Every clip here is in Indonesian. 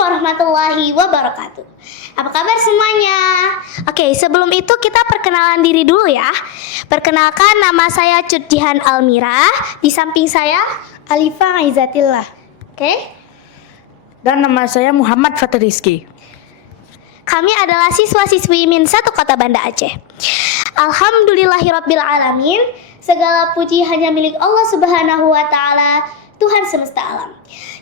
warahmatullahi wabarakatuh. Apa kabar semuanya? Oke, sebelum itu kita perkenalan diri dulu ya. Perkenalkan, nama saya Cut Jihan Almira. Di samping saya Alifa Aizatillah. Oke. Dan nama saya Muhammad Fatih Rizky. Kami adalah siswa-siswi Min 1 Kota Banda Aceh. Alhamdulillahirabbil alamin. Segala puji hanya milik Allah Subhanahu wa taala, Tuhan semesta alam,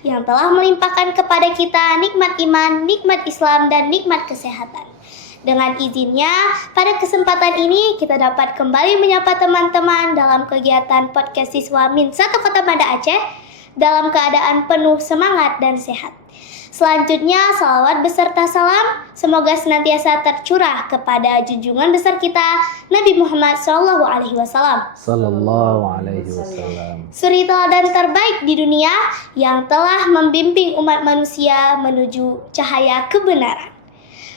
yang telah melimpahkan kepada kita nikmat iman, nikmat Islam, dan nikmat kesehatan. Dengan izinnya, pada kesempatan ini kita dapat kembali menyapa teman-teman dalam kegiatan podcast siswa Min 1 Kota Banda Aceh dalam keadaan penuh semangat dan sehat. Selanjutnya, salawat beserta salam semoga senantiasa tercurah kepada junjungan besar kita Nabi Muhammad SAW. Suri teladan terbaik di dunia yang telah membimbing umat manusia menuju cahaya kebenaran.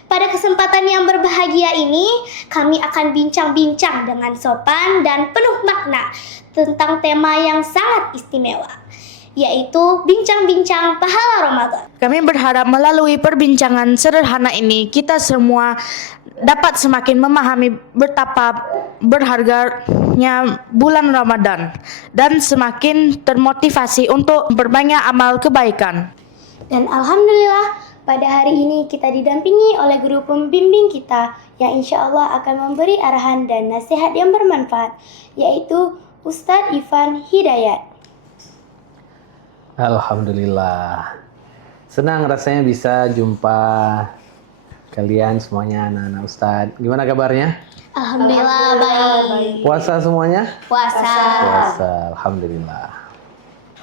Pada kesempatan yang berbahagia ini, kami akan bincang-bincang dengan sopan dan penuh makna tentang tema yang sangat istimewa, yaitu bincang-bincang pahala Ramadan. Kami berharap melalui perbincangan sederhana ini kita semua dapat semakin memahami betapa berharganya bulan Ramadan dan semakin termotivasi untuk berbanyak amal kebaikan. Dan alhamdulillah pada hari ini kita didampingi oleh guru pembimbing kita yang insya Allah akan memberi arahan dan nasihat yang bermanfaat, yaitu Ustadz Ivan Hidayat. Alhamdulillah, senang rasanya bisa jumpa kalian semuanya anak-anak Ustadz. Gimana kabarnya? Alhamdulillah baik. Puasa semuanya? Puasa. Alhamdulillah.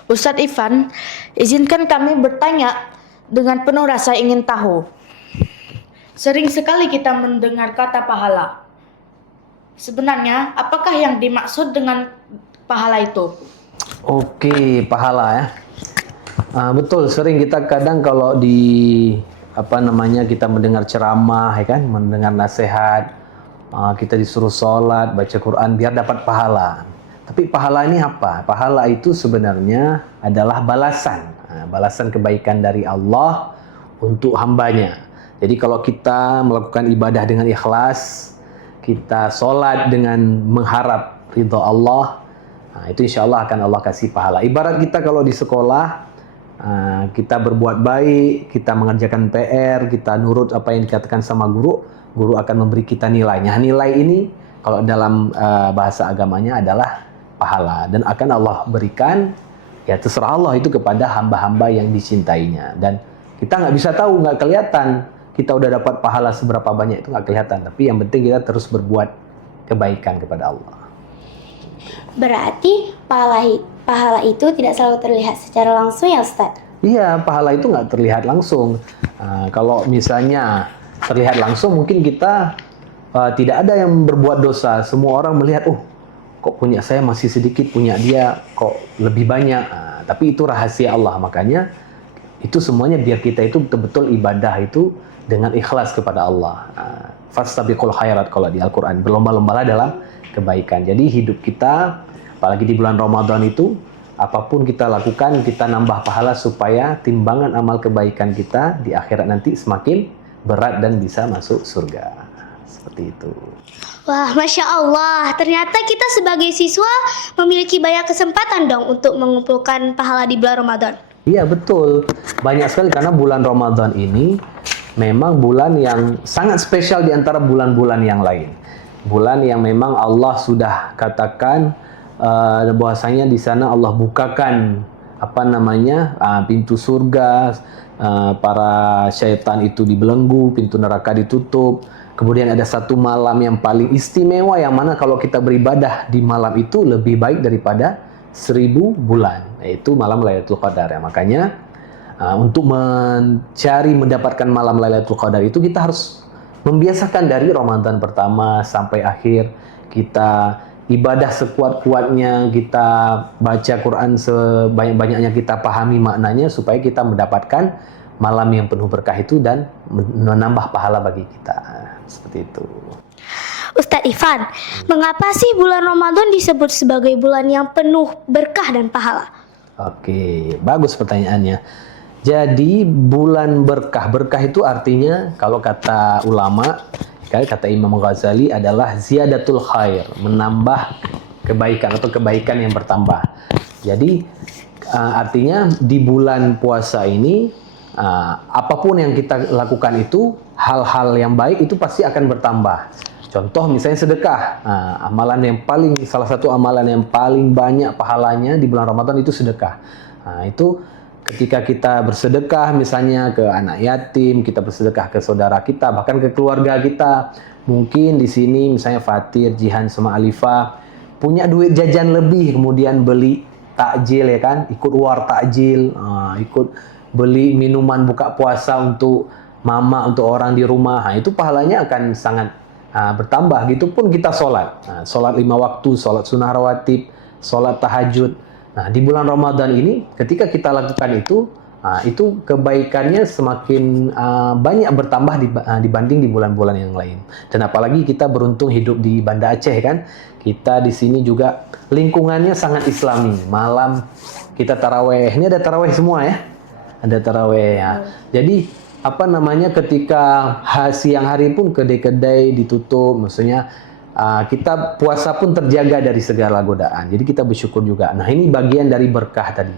Ustadz Ivan, izinkan kami bertanya dengan penuh rasa ingin tahu. Sering sekali kita mendengar kata pahala. Sebenarnya, apakah yang dimaksud dengan pahala itu? Oke, pahala ya. Betul, sering kita kadang kalau di kita mendengar ceramah, ya kan, mendengar nasihat, kita disuruh sholat, baca Quran biar dapat pahala. Tapi pahala ini apa? Pahala itu sebenarnya adalah balasan, balasan kebaikan dari Allah untuk hambanya. Jadi kalau kita melakukan ibadah dengan ikhlas, kita sholat dengan mengharap ridha Allah, itu insya Allah akan Allah kasih pahala. Ibarat kita kalau di sekolah, kita berbuat baik, kita mengerjakan PR, kita nurut apa yang dikatakan sama guru, guru akan memberi kita nilainya. Nilai ini kalau dalam bahasa agamanya adalah pahala, dan akan Allah berikan, ya terserah Allah itu kepada hamba-hamba yang dicintainya. Dan kita nggak bisa tahu, nggak kelihatan kita udah dapat pahala seberapa banyak, itu nggak kelihatan. Tapi yang penting kita terus berbuat kebaikan kepada Allah. Berarti pahala itu tidak selalu terlihat secara langsung ya Ustadz? Iya, pahala itu nggak terlihat langsung. Kalau misalnya terlihat langsung, mungkin kita tidak ada yang berbuat dosa. Semua orang melihat, kok punya saya masih sedikit, punya dia kok lebih banyak. Tapi itu rahasia Allah. Makanya itu semuanya biar kita itu betul-betul ibadah itu dengan ikhlas kepada Allah. Fastabiqul khairat kalau di Al-Quran. Berlomba-lombalah dalam kebaikan. Jadi hidup kita, apalagi di bulan Ramadan itu, apapun kita lakukan, kita nambah pahala supaya timbangan amal kebaikan kita di akhirat nanti semakin berat dan bisa masuk surga. Seperti itu. Wah, Masya Allah, ternyata kita sebagai siswa memiliki banyak kesempatan dong untuk mengumpulkan pahala di bulan Ramadan. Iya, betul. Banyak sekali karena bulan Ramadan ini memang bulan yang sangat spesial di antara bulan-bulan yang lain. Bulan yang memang Allah sudah katakan bahwasanya di sana Allah bukakan pintu surga, para syaitan itu dibelenggu, pintu neraka ditutup. Kemudian ada satu malam yang paling istimewa, yang mana kalau kita beribadah di malam itu lebih baik daripada 1000 bulan, yaitu malam Lailatul Qadar ya. Makanya untuk mendapatkan malam Lailatul Qadar itu kita harus membiasakan dari Ramadan pertama sampai akhir. Kita ibadah sekuat-kuatnya, kita baca Quran sebanyak-banyaknya, kita pahami maknanya supaya kita mendapatkan malam yang penuh berkah itu dan menambah pahala bagi kita. Seperti itu. Ustadz Ivan, mengapa sih bulan Ramadan disebut sebagai bulan yang penuh berkah dan pahala? Oke, bagus pertanyaannya. Jadi bulan berkah. Berkah itu artinya kalau kata ulama, kata Imam Ghazali adalah ziyadatul khair, menambah kebaikan atau kebaikan yang bertambah. Jadi artinya di bulan puasa ini apapun yang kita lakukan itu, hal-hal yang baik itu pasti akan bertambah. Contoh misalnya sedekah, salah satu amalan yang paling banyak pahalanya di bulan Ramadan itu sedekah. Itu ketika kita bersedekah misalnya ke anak yatim, kita bersedekah ke saudara kita, bahkan ke keluarga kita. Mungkin di sini misalnya Fatir, Jihan sama Alifa punya duit jajan lebih, kemudian beli takjil ya kan, ikut war takjil, ikut beli minuman buka puasa untuk mama, untuk orang di rumah. Itu pahalanya akan sangat bertambah. Gitu pun kita sholat, sholat 5 waktu, sholat sunnah rawatib, sholat tahajud. Nah, di bulan Ramadan ini, ketika kita lakukan itu kebaikannya semakin banyak bertambah dibanding di bulan-bulan yang lain. Dan apalagi kita beruntung hidup di Banda Aceh kan. Kita di sini juga lingkungannya sangat Islami. Malam kita taraweh. Ini ada taraweh semua ya. Ada taraweh ya. Jadi ketika siang hari pun kedai-kedai ditutup, maksudnya kita puasa pun terjaga dari segala godaan. Jadi kita bersyukur juga. Nah, ini bagian dari berkah tadi.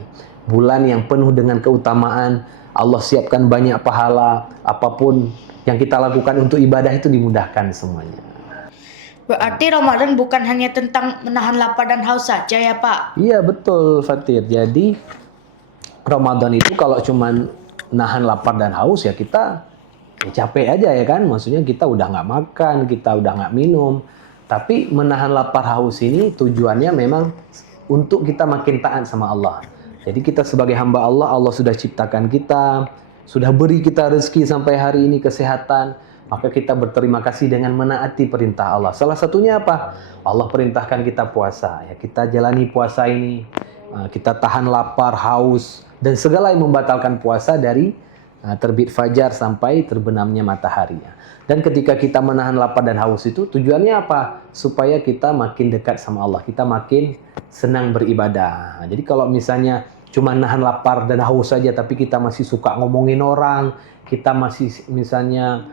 Bulan yang penuh dengan keutamaan, Allah siapkan banyak pahala, apapun yang kita lakukan untuk ibadah itu dimudahkan semuanya. Berarti Ramadan bukan hanya tentang menahan lapar dan haus saja ya Pak? Iya betul Fatir. Jadi Ramadan itu kalau cuman nahan lapar dan haus ya kita capek aja ya kan. Maksudnya kita udah nggak makan, kita udah nggak minum. Tapi menahan lapar haus ini tujuannya memang untuk kita makin taat sama Allah. Jadi kita sebagai hamba Allah, Allah sudah ciptakan kita, sudah beri kita rezeki sampai hari ini, kesehatan. Maka kita berterima kasih dengan menaati perintah Allah. Salah satunya apa? Allah perintahkan kita puasa. Ya, kita jalani puasa ini, kita tahan lapar, haus, dan segala yang membatalkan puasa dari terbit fajar sampai terbenamnya matahari. Dan ketika kita menahan lapar dan haus itu tujuannya apa? Supaya kita makin dekat sama Allah, kita makin senang beribadah. Nah, jadi kalau misalnya cuma nahan lapar dan haus saja tapi kita masih suka ngomongin orang, kita masih misalnya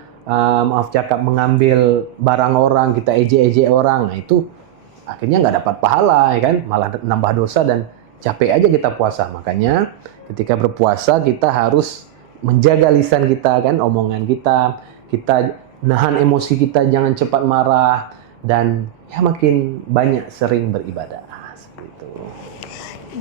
mengambil barang orang, kita ejek-ejek orang, nah itu akhirnya nggak dapat pahala ya kan, malah nambah dosa dan capek aja kita puasa. Makanya ketika berpuasa kita harus menjaga lisan kita kan, omongan kita nahan emosi kita, jangan cepat marah, dan ya makin banyak sering beribadah. Seperti itu.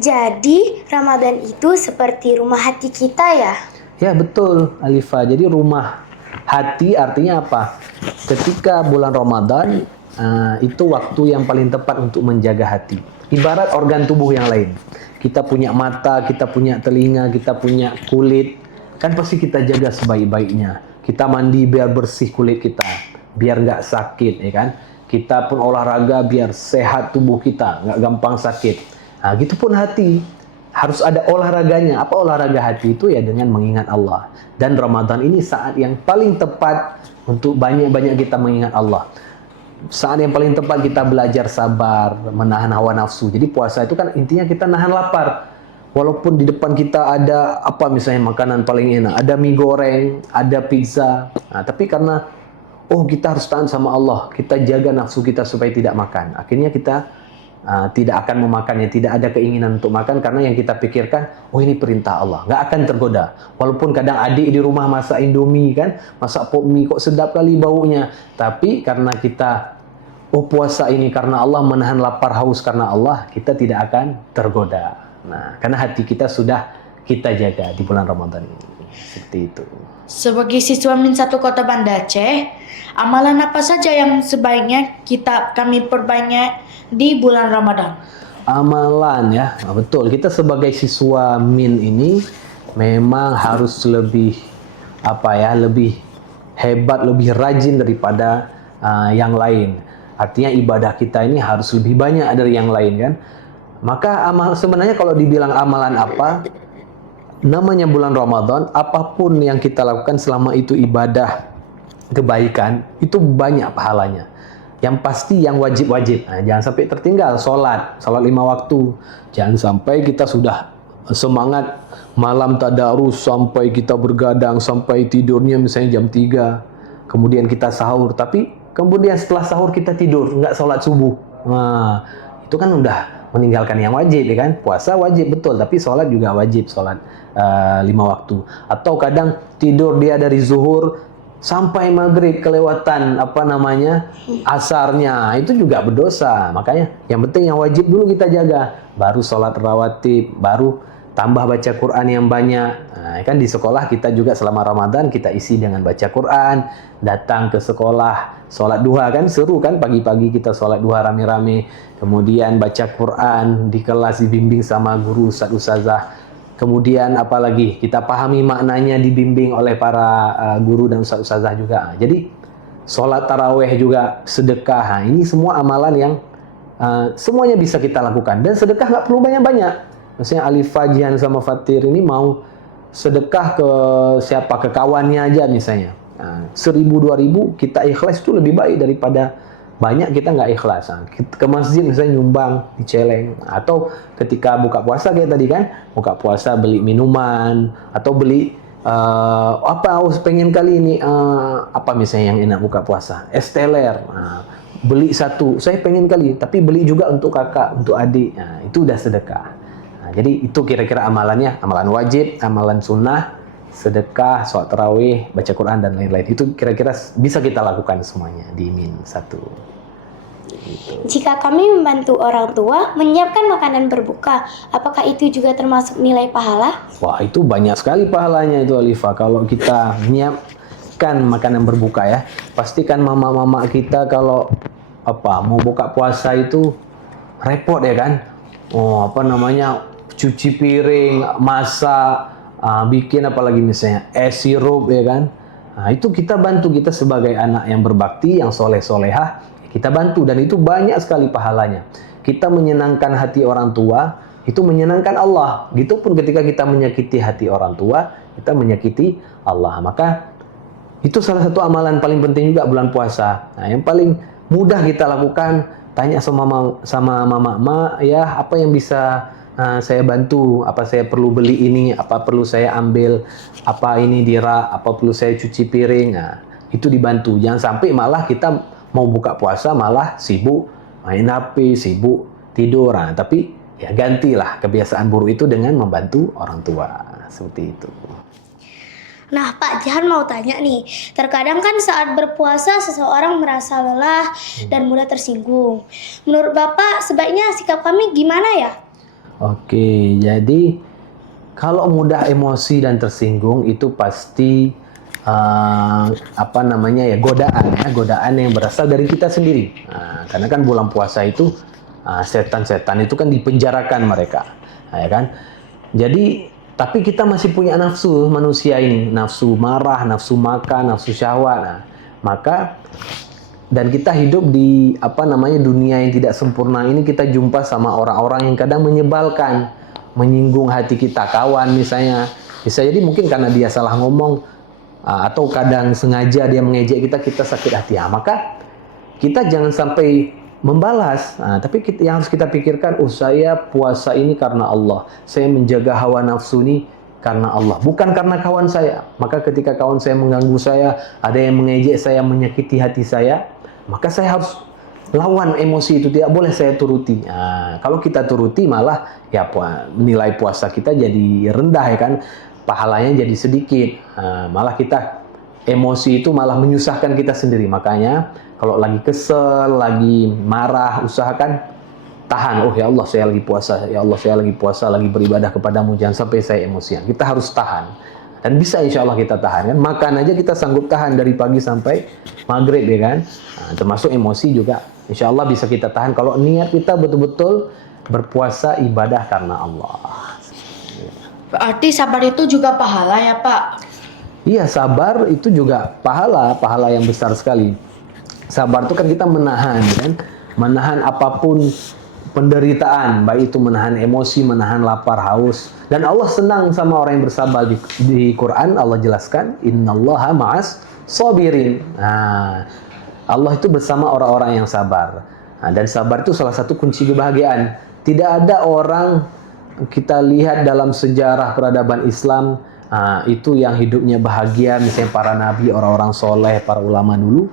Jadi Ramadan itu seperti rumah hati kita ya? Ya betul Alifa. Jadi rumah hati artinya apa? Ketika bulan Ramadan itu waktu yang paling tepat untuk menjaga hati. Ibarat organ tubuh yang lain. Kita punya mata, kita punya telinga, kita punya kulit. Kan pasti kita jaga sebaik-baiknya. Kita mandi biar bersih kulit kita, biar nggak sakit, ya kan? Kita pun olahraga biar sehat tubuh kita, nggak gampang sakit. Nah, gitu pun hati. Harus ada olahraganya. Apa olahraga hati itu? Ya dengan mengingat Allah. Dan Ramadan ini saat yang paling tepat untuk banyak-banyak kita mengingat Allah. Saat yang paling tepat kita belajar sabar, menahan hawa nafsu. Jadi puasa itu kan intinya kita nahan lapar. Walaupun di depan kita ada apa misalnya makanan paling enak, ada mie goreng, ada pizza. Nah, tapi karena kita harus tahan sama Allah, kita jaga nafsu kita supaya tidak makan. Akhirnya kita tidak akan memakannya, tidak ada keinginan untuk makan karena yang kita pikirkan, ini perintah Allah, nggak akan tergoda. Walaupun kadang adik di rumah masak Indomie kan, masak pop mie kok sedap kali baunya. Tapi karena kita puasa ini karena Allah, menahan lapar haus karena Allah, kita tidak akan tergoda. Nah, karena hati kita sudah kita jaga di bulan Ramadan ini. Seperti itu. Sebagai siswa Min 1 Kota Banda Aceh, amalan apa saja yang sebaiknya kami perbanyak di bulan Ramadan? Amalan ya, betul. Kita sebagai siswa Min ini memang harus lebih lebih hebat, lebih rajin daripada yang lain. Artinya ibadah kita ini harus lebih banyak dari yang lain kan. Maka sebenarnya kalau dibilang amalan apa, namanya bulan Ramadan, apapun yang kita lakukan selama itu ibadah kebaikan, itu banyak pahalanya. Yang pasti yang wajib-wajib. Nah, jangan sampai tertinggal sholat 5 waktu. Jangan sampai kita sudah semangat malam tadarus sampai kita bergadang sampai tidurnya misalnya jam 3. Kemudian kita sahur, tapi kemudian setelah sahur kita tidur, nggak sholat subuh. Nah, itu kan udah meninggalkan yang wajib, ya kan? Puasa wajib betul, tapi sholat juga wajib, sholat 5 waktu. Atau kadang tidur dia dari zuhur sampai maghrib kelewatan asarnya, itu juga berdosa. Makanya yang penting yang wajib dulu kita jaga, baru sholat rawatib, baru tambah baca Quran yang banyak. Nah, kan di sekolah kita juga selama Ramadan kita isi dengan baca Quran, datang ke sekolah, sholat duha kan seru kan, pagi-pagi kita sholat duha rame-rame, kemudian baca Quran di kelas dibimbing sama guru ustaz-ustazah, kemudian apalagi kita pahami maknanya dibimbing oleh para guru dan ustaz-ustazah juga. Jadi sholat taraweh juga, sedekah, nah, ini semua amalan yang semuanya bisa kita lakukan, dan sedekah nggak perlu banyak-banyak. Maksudnya Alif Fajian sama Fatir ini mau sedekah ke siapa, ke kawannya aja misalnya. Nah, 1.000, 2.000 kita ikhlas itu lebih baik daripada banyak kita nggak ikhlas. Nah, ke masjid misalnya nyumbang di celeng, atau ketika buka puasa kayak tadi kan, buka puasa beli minuman atau beli pengen kali ini apa misalnya yang enak buka puasa, es teler. Nah, beli satu, saya pengen kali, tapi beli juga untuk kakak, untuk adik. Nah, itu udah sedekah. Nah, jadi itu kira-kira amalannya, amalan wajib, amalan sunnah, sedekah, sholat tarawih, baca Quran, dan lain-lain. Itu kira-kira bisa kita lakukan semuanya di min 1. Gitu. Jika kami membantu orang tua menyiapkan makanan berbuka, apakah itu juga termasuk nilai pahala? Wah, itu banyak sekali pahalanya itu Alifa. Kalau kita menyiapkan makanan berbuka ya, pastikan mama-mama kita kalau mau buka puasa itu repot ya kan. Cuci piring, masak, bikin apalagi misalnya es sirup ya kan. Nah, itu kita bantu, kita sebagai anak yang berbakti, yang soleh-solehah, kita bantu, dan itu banyak sekali pahalanya. Kita menyenangkan hati orang tua, itu menyenangkan Allah. Gitupun ketika kita menyakiti hati orang tua, kita menyakiti Allah. Maka itu salah satu amalan paling penting juga bulan puasa. Nah, yang paling mudah kita lakukan, tanya sama mama, ya apa yang bisa saya bantu, apa saya perlu beli ini, apa perlu saya ambil, apa ini dirak, apa perlu saya cuci piring. Nah, itu dibantu. Jangan sampai malah kita mau buka puasa malah sibuk main HP, sibuk tidur. Nah, tapi ya gantilah kebiasaan buruk itu dengan membantu orang tua. Seperti itu. Nah Pak Jihan mau tanya nih, terkadang kan saat berpuasa seseorang merasa lelah dan mudah tersinggung. Menurut Bapak sebaiknya sikap kami gimana ya? Oke, jadi kalau mudah emosi dan tersinggung itu pasti godaan yang berasal dari kita sendiri. Nah, karena kan bulan puasa itu setan-setan itu kan dipenjarakan mereka, ya kan? Jadi tapi kita masih punya nafsu manusia ini, nafsu marah, nafsu makan, nafsu syahwat. Nah, maka dan kita hidup di dunia yang tidak sempurna ini, kita jumpa sama orang-orang yang kadang menyebalkan, menyinggung hati kita, kawan misalnya. Bisa jadi mungkin karena dia salah ngomong, atau kadang sengaja dia mengejek kita sakit hati. Maka kita jangan sampai membalas. Tapi yang harus kita pikirkan, saya puasa ini karena Allah. Saya menjaga hawa nafsu ini karena Allah, bukan karena kawan saya. Maka ketika kawan saya mengganggu saya, ada yang mengejek saya, menyakiti hati saya, maka saya harus lawan emosi itu, tidak boleh saya turuti. Kalau kita turuti malah ya nilai puasa kita jadi rendah ya kan, pahalanya jadi sedikit. Malah kita emosi itu malah menyusahkan kita sendiri. Makanya kalau lagi kesel, lagi marah, usahakan tahan. Oh ya Allah, saya lagi puasa. Ya Allah, saya lagi puasa, lagi beribadah kepadamu. Jangan sampai saya emosian. Kita harus tahan. Dan bisa insya Allah kita tahan kan. Makan aja kita sanggup tahan dari pagi sampai maghrib ya kan. Termasuk emosi juga insya Allah bisa kita tahan kalau niat kita betul-betul berpuasa ibadah karena Allah. Berarti sabar itu juga pahala ya Pak? Iya, sabar itu juga pahala yang besar sekali. Sabar itu kan kita menahan kan, menahan apapun penderitaan, baik itu menahan emosi, menahan lapar, haus. Dan Allah senang sama orang yang bersabar. Di Quran Allah jelaskan, innallaha ma'as sabirin. Allah itu bersama orang-orang yang sabar. Dan sabar itu salah satu kunci kebahagiaan. Tidak ada orang kita lihat dalam sejarah peradaban Islam, itu yang hidupnya bahagia, misalnya para nabi, orang-orang soleh, para ulama dulu,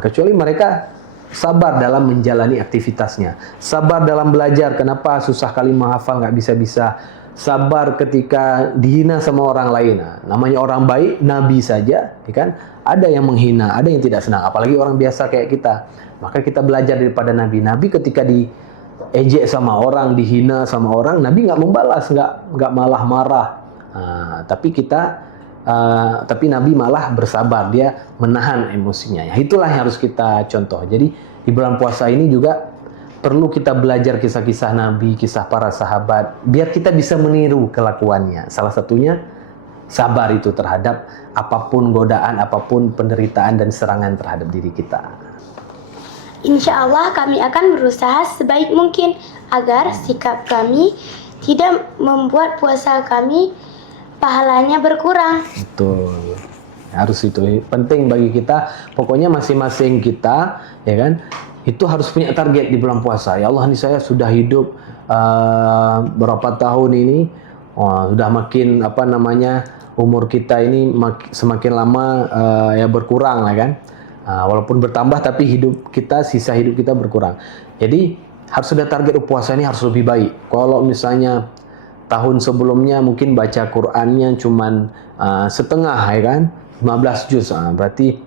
kecuali mereka sabar dalam menjalani aktivitasnya, sabar dalam belajar. Kenapa susah kali menghafal, nggak bisa-bisa, sabar ketika dihina sama orang lain. Namanya orang baik, nabi saja, ya kan? Ada yang menghina, ada yang tidak senang, apalagi orang biasa kayak kita. Maka kita belajar daripada nabi. Nabi ketika diejek sama orang, dihina sama orang, nabi nggak membalas, nggak malah marah. Tapi Nabi malah bersabar, dia menahan emosinya. Ya, itulah yang harus kita contoh. Jadi di bulan puasa ini juga perlu kita belajar kisah-kisah Nabi, kisah para sahabat, biar kita bisa meniru kelakuannya. Salah satunya sabar itu terhadap apapun godaan, apapun penderitaan dan serangan terhadap diri kita. Insya Allah kami akan berusaha sebaik mungkin agar sikap kami tidak membuat puasa kami pahalanya berkurang. Betul. Harus itu penting bagi kita. Pokoknya masing-masing kita, ya kan, itu harus punya target di bulan puasa. Ya Allah, ini saya sudah hidup berapa tahun ini, sudah makin umur kita ini semakin lama ya berkurang, ya kan. Walaupun bertambah tapi sisa hidup kita berkurang. Jadi harus ada target puasa ini harus lebih baik. Kalau misalnya tahun sebelumnya mungkin baca Qur'annya cuman setengah, ya kan, 15 juz, berarti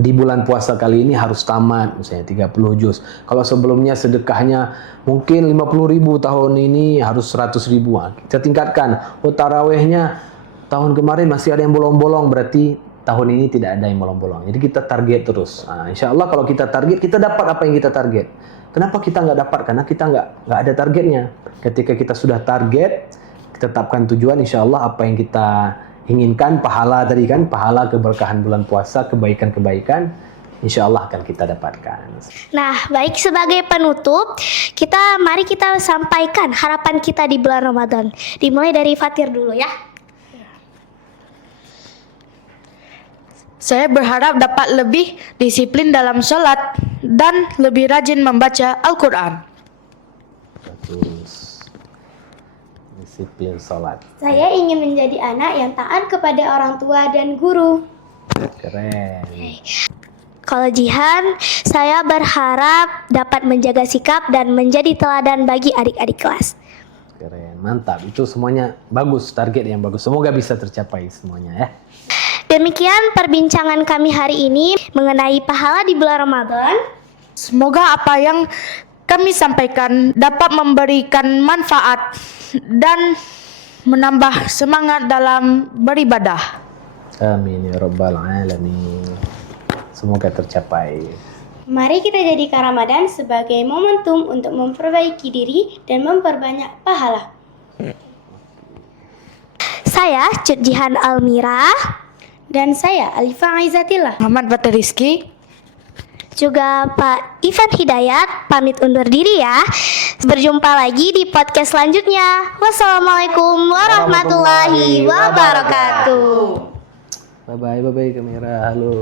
di bulan puasa kali ini harus tamat misalnya 30 juz. Kalau sebelumnya sedekahnya mungkin 50.000, tahun ini harus 100.000. Kita tingkatkan. Tarawehnya tahun kemarin masih ada yang bolong-bolong, berarti tahun ini tidak ada yang bolong-bolong. Jadi kita target terus. Insya Allah kalau kita target, kita dapat apa yang kita target. Kenapa kita nggak dapat? Karena kita nggak ada targetnya. Ketika kita sudah target, kita tetapkan tujuan, insya Allah apa yang kita inginkan, pahala tadi kan, pahala keberkahan bulan puasa, kebaikan-kebaikan, insya Allah akan kita dapatkan. Nah, baik, sebagai penutup, mari kita sampaikan harapan kita di bulan Ramadan. Dimulai dari Fatir dulu ya. Saya berharap dapat lebih disiplin dalam sholat dan lebih rajin membaca Al-Quran. Terus disiplin sholat. Saya ingin menjadi anak yang taat kepada orang tua dan guru. Keren. Kalau Jihan, saya berharap dapat menjaga sikap dan menjadi teladan bagi adik-adik kelas. Keren, mantap. Itu semuanya bagus, target yang bagus. Semoga bisa tercapai semuanya ya. Demikian perbincangan kami hari ini mengenai pahala di bulan Ramadan. Semoga apa yang kami sampaikan dapat memberikan manfaat dan menambah semangat dalam beribadah. Amin ya rabbal alamin. Semoga tercapai. Mari kita jadikan Ramadan sebagai momentum untuk memperbaiki diri dan memperbanyak pahala. Saya Cut Jihan Almira. Dan saya Alifa Aizatillah. Muhammad Bater Rizky. Juga Pak Ivan Hidayat pamit undur diri ya. Berjumpa lagi di podcast selanjutnya. Wassalamualaikum warahmatullahi wabarakatuh. Bye bye kamera. Halo.